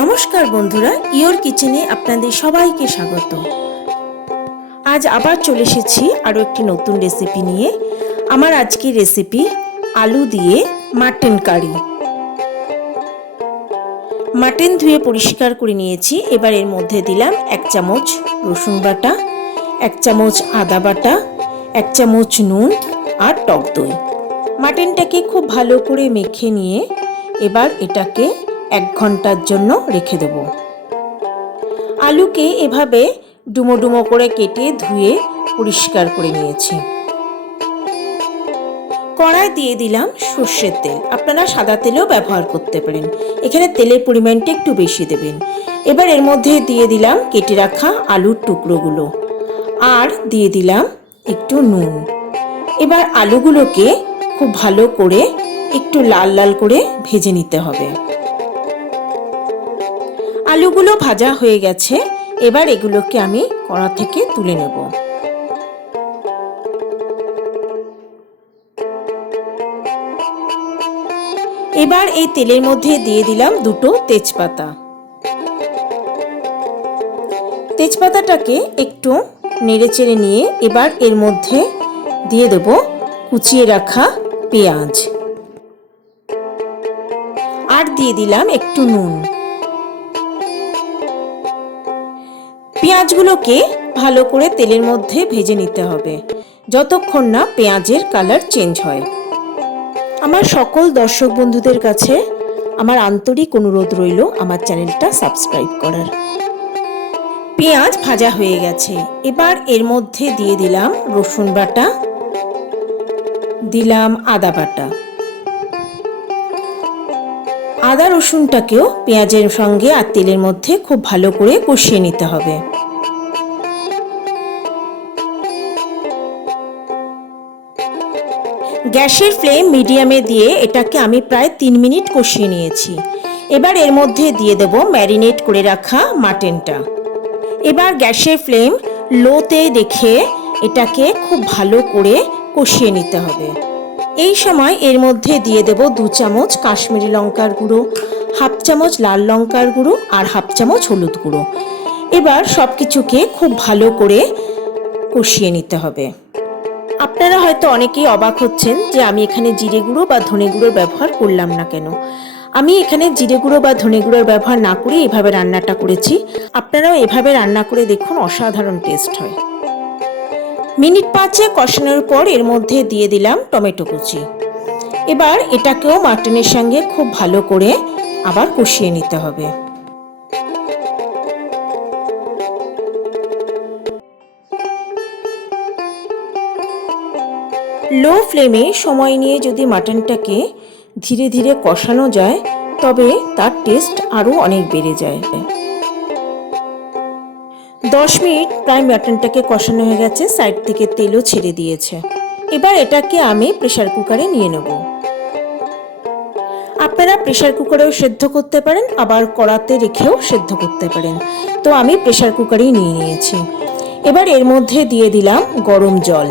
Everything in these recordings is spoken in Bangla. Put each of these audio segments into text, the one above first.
নমস্কার বন্ধুরা, ইয়োর কিচেনে আপনাদের সবাইকে স্বাগত। আজ আবার চলে এসেছি আরও একটি নতুন রেসিপি নিয়ে। আমার আজকের রেসিপি আলু দিয়ে মাটন কারি। মাটন ধুয়ে পরিষ্কার করে নিয়েছি। এবার এর মধ্যে দিলাম 1 চামচ রসুন বাটা, 1 চামচ আদা বাটা, 1 চামচ নুন আর টক দই। মাটনটাকে খুব ভালো করে মেখে নিয়ে এবার এটাকে 1 ঘন্টার জন্য রেখে দেব। আলুকে এভাবে ডুমো ডুমো করে কেটে ধুয়ে পরিষ্কার করে নিয়েছি। কড়াই দিয়ে দিলাম সর্ষের তেল, আপনারা সাদা তেলও ব্যবহার করতে পারেন। এখানে তেলের পরিমাণটা একটু বেশি দেবেন। এবার এর মধ্যে দিয়ে দিলাম কেটে রাখা আলুর টুকরোগুলো আর দিয়ে দিলাম একটু নুন। এবার আলুগুলোকে খুব ভালো করে একটু লাল লাল করে ভেজে নিতে হবে। আলুগুলো ভাজা হয়ে গেছে। এবার এগুলোকে আমি কড়া থেকে তুলে নেব। এবার এই তেলের মধ্যে দিয়ে দিলাম 2টো তেজপাতা। তেজপাতাটাকে একটু নেড়েচেড়ে নিয়ে এবার এর মধ্যে দিয়ে দেব কুচিয়ে রাখা পেঁয়াজ আর দিয়ে দিলাম একটু নুন। পেঁয়াজগুলোকে ভালো করে তেলের মধ্যে ভেজে নিতে হবে যতক্ষণ না পেঁয়াজের কালার চেঞ্জ হয়। আমার সকল দর্শক বন্ধুদের কাছে আমার আন্তরিক অনুরোধ রইল আমার চ্যানেলটা সাবস্ক্রাইব করার। পেঁয়াজ ভাজা হয়ে গেছে। এবার এর মধ্যে দিয়ে দিলাম রসুন বাটা, দিলাম আদা বাটা। আদা রসুনটাকেও পেঁয়াজের সঙ্গে আর তেলের মধ্যে খুব ভালো করে কষিয়ে নিতে হবে। গ্যাসের ফ্লেম মিডিয়ামে দিয়ে এটাকে আমি প্রায় 3 মিনিট কষিয়ে নিয়েছি। এবার এর মধ্যে দিয়ে দেব ম্যারিনেট করে রাখা মাটনটা। এবার গ্যাসের ফ্লেম লোতে রেখে এটাকে খুব ভালো করে কষিয়ে নিতে হবে। এই সময় এর মধ্যে দিয়ে দেব 2 চামচ কাশ্মীরি লঙ্কার গুঁড়ো, 1/2 চামচ লাল লঙ্কার গুঁড়ো আর 1/2 চামচ হলুদ গুঁড়ো। এবার সব কিছুকে খুব ভালো করে কষিয়ে নিতে হবে। আপনারা হয়তো অনেকেই অবাক হচ্ছেন যে আমি এখানে জিরে গুঁড়ো বা ধনে গুঁড়োর ব্যবহার করলাম না কেন। আমি এখানে জিরে গুঁড়ো বা ধনে গুঁড়োর ব্যবহার না করে এভাবে রান্নাটা করেছি। আপনারাও এভাবে রান্না করে দেখুন, অসাধারণ টেস্ট হয়। মিনিট 5 কষানোর পর এর মধ্যে দিয়ে দিলাম টমেটো কুচি। এবার এটাকেও মাটনের সঙ্গে খুব ভালো করে আবার কষিয়ে নিতে হবে। লো ফ্লেমে সময় নিয়ে যদি মাটনটাকে ধীরে ধীরে কষানো যায় তবে তার টেস্ট আরও অনেক বেড়ে যায়। 10 মিনিট প্রায় মাটনটাকে কষানো হয়ে গেছে, সাইড থেকে তেলও ছেড়ে দিয়েছে। এবার এটাকে আমি প্রেসার কুকারে নিয়ে নেব। আপনারা প্রেসার কুকারেও সেদ্ধ করতে পারেন, আবার কড়াতে রেখেও সেদ্ধ করতে পারেন। তো আমি প্রেসার কুকারেই নিয়ে নিয়েছি। এবার এর মধ্যে দিয়ে দিলাম গরম জল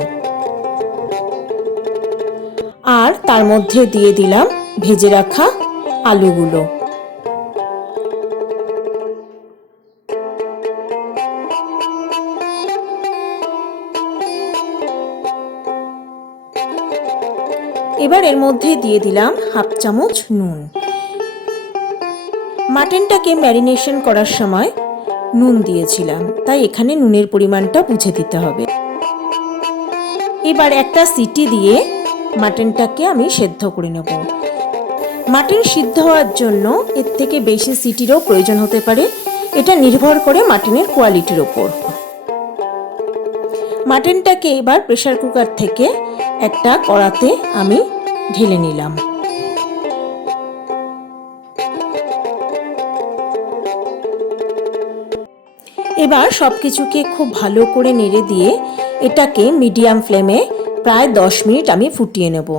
আর তার মধ্যে দিয়ে দিলাম ভেজে রাখা আলুগুলো। এবার এর মধ্যে দিয়ে দিলাম 1/2 চামচ নুন। মাটনটাকে ম্যারিনেশন করার সময় নুন দিয়েছিলাম, তাই এখানে নুনের পরিমাণটা বুঝে দিতে হবে। এবার একটা সিটি দিয়ে মাটনটাকে আমি সেদ্ধ করে নেব। মাটন সিদ্ধ হওয়ার জন্য এর থেকে বেশি সিটিরও প্রয়োজন হতে পারে, এটা নির্ভর করে মাটনের কোয়ালিটির ওপর। মাটনটাকে এবার প্রেসার কুকার থেকে একটা কড়াতে আমি ঢেলে নিলাম। এবার সব কিছুকে খুব ভালো করে নেড়ে দিয়ে এটাকে মিডিয়াম ফ্লেমে প্রায় 10 মিনিট আমি ফুটিয়ে নেব।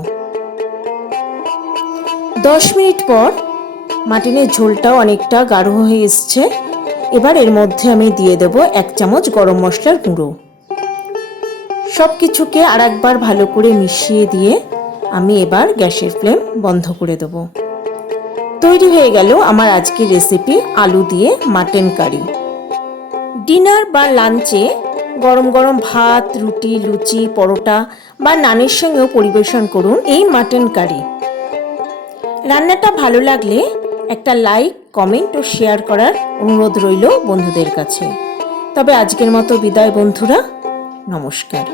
10 মিনিট পর মাটনের ঝোলটাও অনেকটা গাঢ় হয়ে এসছে। এবার এর মধ্যে আমি দিয়ে দেব 1 চামচ গরম মশলার গুঁড়ো। সব কিছুকে আর একবার ভালো করে মিশিয়ে দিয়ে আমি এবার গ্যাসের ফ্লেম বন্ধ করে দেব। তৈরি হয়ে গেল আমার আজকের রেসিপি আলু দিয়ে মাটন কারি। ডিনার বা লাঞ্চে গরম গরম ভাত, রুটি, লুচি, পরোটা বা নানের সঙ্গেও পরিবেশন করুন এই মাটন কারি। রান্নাটা ভালো লাগলে একটা লাইক, কমেন্ট ও শেয়ার করার অনুরোধ রইল বন্ধুদের কাছে। তবে আজকের মতো বিদায় বন্ধুরা, নমস্কার।